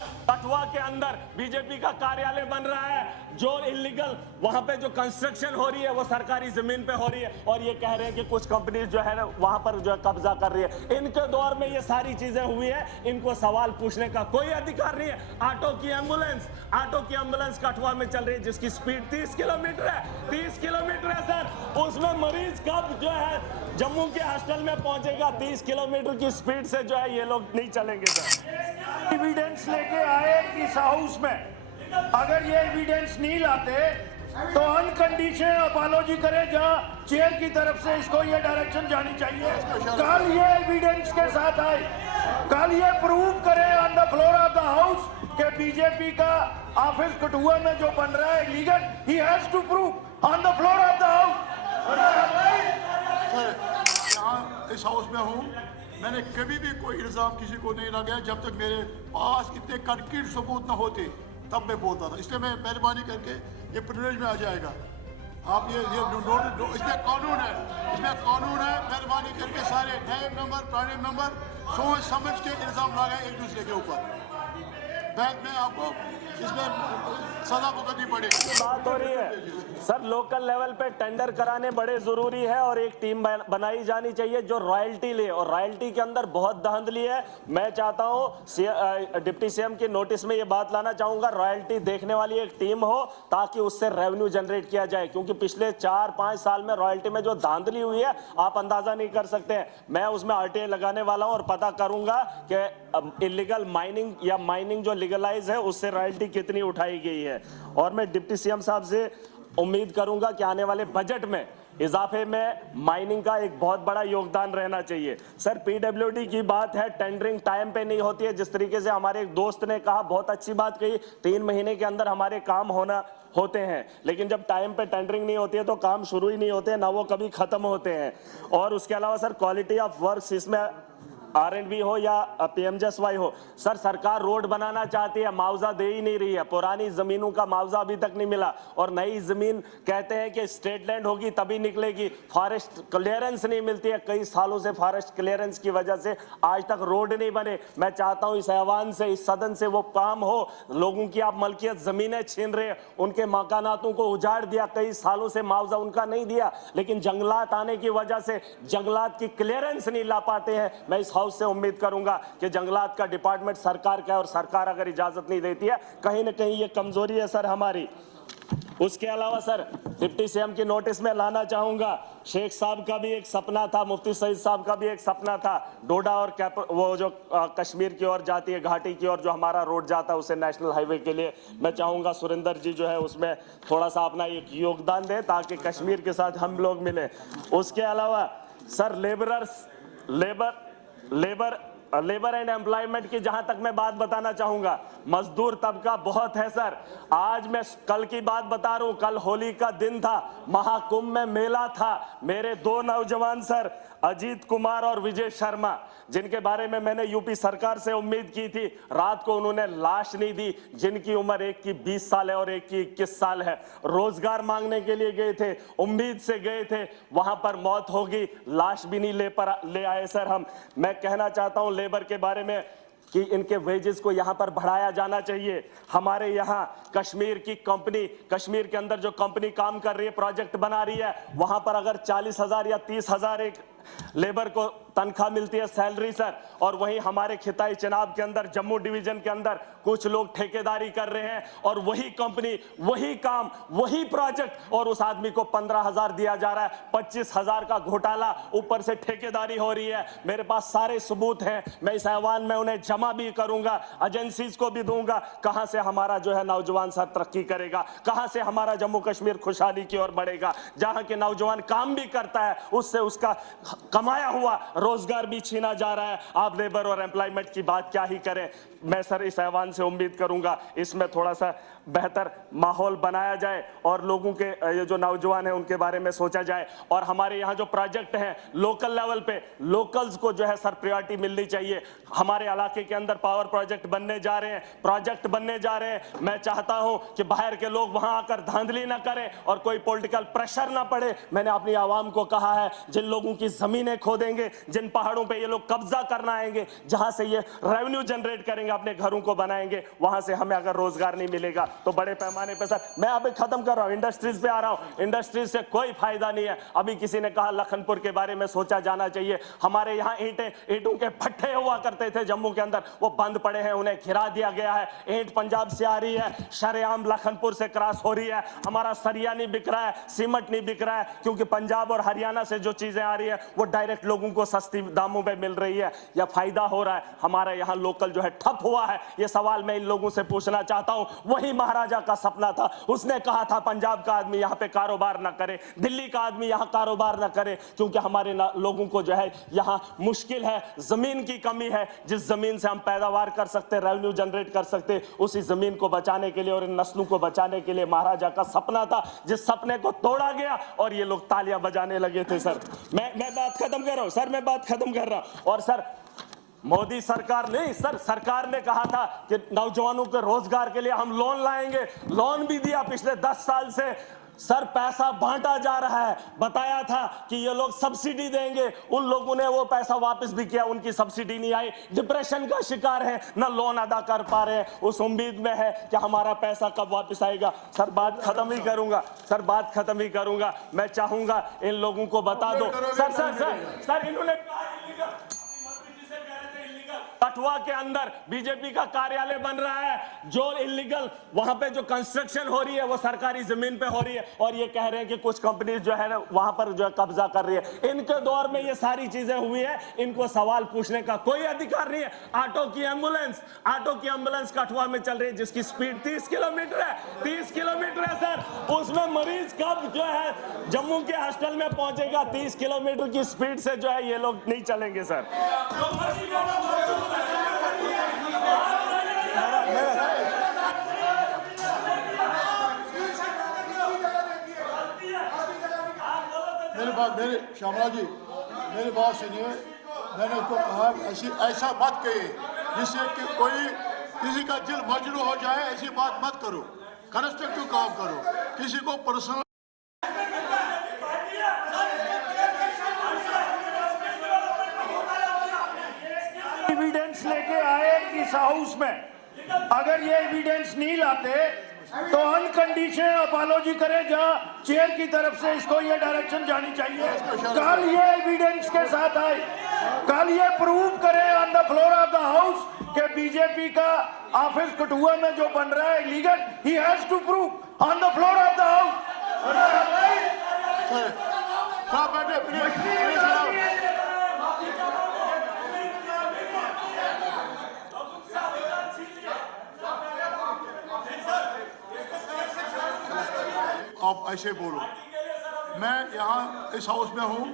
कठुआ के अंदर बीजेपी का कार्यालय बन रहा है, जो इलीगल वहां पे जो कंस्ट्रक्शन हो रही है वो सरकारी जमीन पे हो रही है, और ये कह रहे हैं कि कुछ कंपनीज जो है ना वहां पर जो है कब्जा कर रही है। इनके दौर में ये सारी चीजें हुई है, इनको सवाल पूछने का कोई अधिकार नहीं है। ऑटो की एम्बुलेंस कठुआ में चल रही है जिसकी स्पीड 30 किलोमीटर है, 30 किलोमीटर है सर, उसमें मरीज कब जो है जम्मू के हॉस्टल में पहुंचेगा? 30 किलोमीटर की स्पीड से जो है ये लोग नहीं चलेंगे सर। एविडेंस लेके आए इस हाउस में, अगर ये एविडेंस नहीं लाते तो अनकंडीशनल अपॉलॉजी करे, जहां चेयर की तरफ से इसको ये डायरेक्शन जानी चाहिए। कल ये एविडेंस के साथ आए, कल ये प्रूव करे on the floor of the house कि बीजेपी का ऑफिस कठुआ में जो बन रहा है illegal, he has to prove on the floor of the house. यहाँ इस हाउस में हूँ, मैंने कभी भी कोई इल्ज़ाम किसी को नहीं लगाया जब तक मेरे पास इतने कंक्रीट सबूत न होते, तब मैं बोलता था। इसलिए मैं मेहरबानी करके ये प्रिविलेज में आ जाएगा। आप ये इसमें कानून है, मेहरबानी करके सारे नए मेंबर पुराने मेंबर सोच समझ के इल्ज़ाम लगाए एक दूसरे के ऊपर, बाद में आपको इसमें सजा भुगतनी पड़ेगी। बात हो रही है सर, लोकल लेवल पे टेंडर कराने बड़े जरूरी है और एक टीम बनाई जानी चाहिए जो रॉयल्टी ले, और रॉयल्टी के अंदर बहुत धांधली है। मैं चाहता हूं डिप्टी सीएम के नोटिस में ये बात लाना चाहूंगा, रॉयल्टी देखने वाली एक टीम हो ताकि उससे रेवेन्यू जनरेट किया जाए, क्योंकि पिछले 4-5 साल में रॉयल्टी में जो धांधली हुई है आप अंदाजा नहीं कर सकते हैं। मैं उसमें आरटीआई लगाने वाला हूं और पता करूंगा कि इलीगल माइनिंग या माइनिंग जो लीगलाइज है उससे रॉयल्टी कितनी उठाई गई है। और मैं डिप्टी सीएम साहब से उम्मीद करूंगा कि आने वाले बजट में इजाफे में माइनिंग का एक बहुत बड़ा योगदान रहना चाहिए। सर पीडब्ल्यूडी की बात है, टेंडरिंग टाइम पे नहीं होती है, जिस तरीके से हमारे एक दोस्त ने कहा, बहुत अच्छी बात कही, 3 महीने के अंदर हमारे काम होते हैं, लेकिन जब टाइम पे टेंडरिंग नहीं होती है तो काम शुरू ही नहीं होते हैं, ना वो कभी खत्म होते हैं। और उसके अलावा सर क्वालिटी ऑफ वर्क, इसमें R&B हो या PMJSY हो, सर सरकार रोड बनाना चाहती है, मुआवजा दे ही नहीं रही है, पुरानी जमीनों का मुआवजा अभी तक नहीं मिला, और नई जमीन कहते हैं कि स्टेट लैंड होगी तभी निकलेगी, फॉरेस्ट क्लियरेंस नहीं मिलती है, कई सालों से फॉरेस्ट क्लियरेंस की वजह से आज तक रोड नहीं बने। मैं चाहता हूं इस ऐवान से, इस सदन से वो काम हो, लोगों की आप मलकियत जमीनें छीन रहे, उनके मकानातों को उजाड़ दिया, कई सालों से मुआवजा उनका नहीं दिया, लेकिन जंगलात आने की वजह से जंगलात की क्लियरेंस नहीं ला पाते हैं। मैं इस हाउस से उम्मीद करूंगा कि जंगलात का डिपार्टमेंट सरकार का है, और सरकार अगर इजाजत नहीं देती है, कहीं ना कहीं ये कमजोरी है सर हमारी। उसके अलावा सर डिप्टी सीएम की नोटिस में लाना चाहूंगा, शेख साहब का भी एक सपना था, मुफ्ती सईद साहब का भी एक सपना था, डोडा और वो जो कश्मीर की ओर जाती है, घाटी की ओर जो हमारा रोड जाता है उसे नेशनल हाईवे के लिए, मैं चाहूंगा सुरेंद्र जी जो है उसमें थोड़ा सा अपना एक योगदान दे ताकि कश्मीर के साथ हम लोग मिले। उसके अलावा सर लेबर एंड एम्प्लॉयमेंट की जहां तक मैं बात बताना चाहूंगा, मजदूर तबका बहुत है सर। आज मैं कल की बात बता रहा हूं, कल होली का दिन था, महाकुंभ में मेला था, मेरे 2 नौजवान सर अजीत कुमार और विजय शर्मा, जिनके बारे में मैंने यूपी सरकार से उम्मीद की थी, रात को उन्होंने लाश नहीं दी, जिनकी उम्र एक की 20 साल है और एक की 21 साल है, रोजगार मांगने के लिए गए थे, उम्मीद से गए थे, वहां पर मौत होगी, लाश भी नहीं ले आए सर हम। मैं कहना चाहता हूं लेबर के बारे में कि इनके वेजेस को यहां पर बढ़ाया जाना चाहिए। हमारे यहां कश्मीर की कंपनी, कश्मीर के अंदर जो कंपनी काम कर रही है, प्रोजेक्ट बना रही है, वहां पर अगर 40,000 या 30,000 एक लेबर को तनख्वाह मिलती है, सैलरी सर, और वहीं हमारे खिताई चनाब के अंदर, जम्मू डिवीजन के अंदर कुछ लोग ठेकेदारी कर रहे हैं, और वही कंपनी, वही काम, वही प्रोजेक्ट, और उस आदमी को 15,000 दिया जा रहा है, 25,000 का घोटाला, ऊपर से ठेकेदारी हो रही है। मेरे पास सारे सबूत हैं, मैं इस ऐवान में उन्हें जमा भी करूंगा, एजेंसीज को भी दूंगा। कहां से हमारा जो है नौजवान सर तरक्की करेगा, कहां से हमारा जम्मू कश्मीर खुशहाली की ओर बढ़ेगा? जहां के नौजवान काम भी करता है, उससे उसका कमाया हुआ रोजगार भी छीना जा रहा है। आप लेबर और एम्प्लॉयमेंट की बात क्या ही करें। मैं सर इस ऐवान से उम्मीद करूंगा इसमें थोड़ा सा बेहतर माहौल बनाया जाए और लोगों के ये जो नौजवान हैं उनके बारे में सोचा जाए। और हमारे यहाँ जो प्रोजेक्ट हैं लोकल लेवल पे, लोकल्स को जो है सर प्रायोरिटी मिलनी चाहिए। हमारे इलाके के अंदर पावर प्रोजेक्ट बनने जा रहे हैं, प्रोजेक्ट बनने जा रहे हैं। मैं चाहता हूं कि बाहर के लोग वहां आकर धांधली ना करें और कोई पॉलिटिकल प्रेशर ना पड़े। मैंने अपनी आवाम को कहा है, जिन लोगों की जमीनें खोदेंगे, जिन पहाड़ों पे ये लोग कब्जा करना आएंगे, जहां से ये रेवेन्यू जनरेट करेंगे, जाएंगे, अपने घरों को बनाएंगे, वहां से हमें अगर रोजगार नहीं मिलेगा तो बड़े पैमाने पे सर मैं अभी खत्म कर रहा हूं, इंडस्ट्रीज पे आ रहा हूं। इंडस्ट्रीज से कोई फायदा नहीं है। अभी किसी ने कहा लखनपुर के बारे में सोचा जाना चाहिए। हमारे यहाँ ईंटों के भट्ठे हुआ करते थे जम्मू के अंदर, वो बंद पड़े हैं, उन्हें गिरा दिया गया है। ईंट पंजाब से आ रही है, शरेआम लखनपुर से क्रॉस हो रही है। हमारा सरिया नहीं बिक रहा है, सीमेंट नहीं बिक रहा है, क्योंकि पंजाब और हरियाणा से जो चीजें आ रही है वो डायरेक्ट लोगों को सस्ती दामों पे मिल रही है, या फायदा हो रहा है। हमारे यहाँ लोकल जो है ठप हुआ है। ये सवाल मैं इन लोगों से पूछना चाहता हूं। वही महाराजा का सपना था, उसने कहा था पंजाब का आदमी यहाँ पे कारोबार ना करे, दिल्ली का आदमी यहाँ कारोबार ना करे, क्योंकि हमारे लोगों को जो है यहाँ मुश्किल है, जमीन की कमी है। जिस जमीन से हम पैदावार कर सकते, रेवेन्यू जनरेट कर सकते, उसी जमीन को बचाने के लिए और इन नस्लों को बचाने के लिए महाराजा का सपना था, जिस सपने को तोड़ा गया और ये लोग तालियां बजाने लगे थे। सर मैं बात खत्म कर रहा हूं, सर मैं बात खत्म कर रहा हूं। और सर मोदी सरकार नहीं, सर सरकार ने कहा था कि नौजवानों के रोजगार के लिए हम लोन लाएंगे, लोन भी दिया पिछले 10 साल से। सर पैसा बांटा जा रहा है, बताया था कि ये लोग सब्सिडी देंगे, उन लोगों ने वो पैसा वापस भी किया, उनकी सब्सिडी नहीं आई, डिप्रेशन का शिकार है, ना लोन अदा कर पा रहे हैं, उस उम्मीद में है कि हमारा पैसा कब वापस आएगा। सर बात खत्म ही करूंगा, सर बात खत्म ही करूंगा। मैं चाहूंगा इन लोगों को बता दो सर सर सर सर इन्होंने कठुआ के अंदर बीजेपी का कार्यालय बन रहा है, जो इलीगल वहां पे जो कंस्ट्रक्शन हो रही है वो सरकारी जमीन पे हो रही है, और ये कह रहे हैं कि कुछ कंपनी जो है ना वहां पर जो है कब्जा कर रही है। इनके दौर में ये सारी चीजें हुई है, इनको सवाल पूछने का कोई अधिकार नहीं है। ऑटो की एम्बुलेंस कठुआ में चल रही है, जिसकी स्पीड 30 किलोमीटर है, 30 किलोमीटर है सर, उसमें मरीज कब जो है जम्मू के हॉस्टल में पहुंचेगा? 30 किलोमीटर की स्पीड से जो है ये लोग नहीं चलेंगे सर। मेरे श्यामला जी मेरी बात सुनिए। मैंने उसको कहा ऐसा मत कहिए जिससे कि कोई किसी का दिल मजबूर हो जाए, ऐसी बात मत करो, कंस्ट्रक्टिव काम करो, किसी को पर्सनल एविडेंस लेके आए इस हाउस में। अगर ये एविडेंस नहीं लाते तो अनकंडीशनल अपॉलॉजी करे, जहां चेयर की तरफ से इसको ये डायरेक्शन जानी चाहिए। कल ये एविडेंस के साथ आए, कल ये प्रूव करे on the floor of the house कि बीजेपी का ऑफिस कठुआ में जो बन रहा है illegal. He has to prove on the floor of the house. आप ऐसे बोलो। मैं यहाँ इस हाउस में हूँ,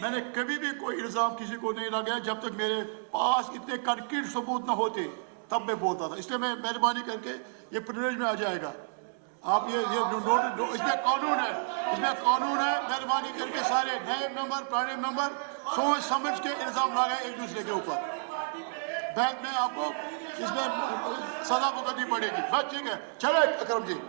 मैंने कभी भी कोई इल्ज़ाम किसी को नहीं लगाया जब तक मेरे पास इतने कंक्रीट सबूत न होते, तब मैं बोलता था। इसलिए मैं मेहरबानी करके ये प्रिविलेज में आ जाएगा। आप ये इसमें कानून है, मेहरबानी करके सारे नए मेंबर पुराने मेंबर सोच समझ के इल्ज़ाम लगाए एक दूसरे के ऊपर। बैंक में आपको इसमें सजा भुगतनी पड़ेगी। बस ठीक है, चलो अकरम जी।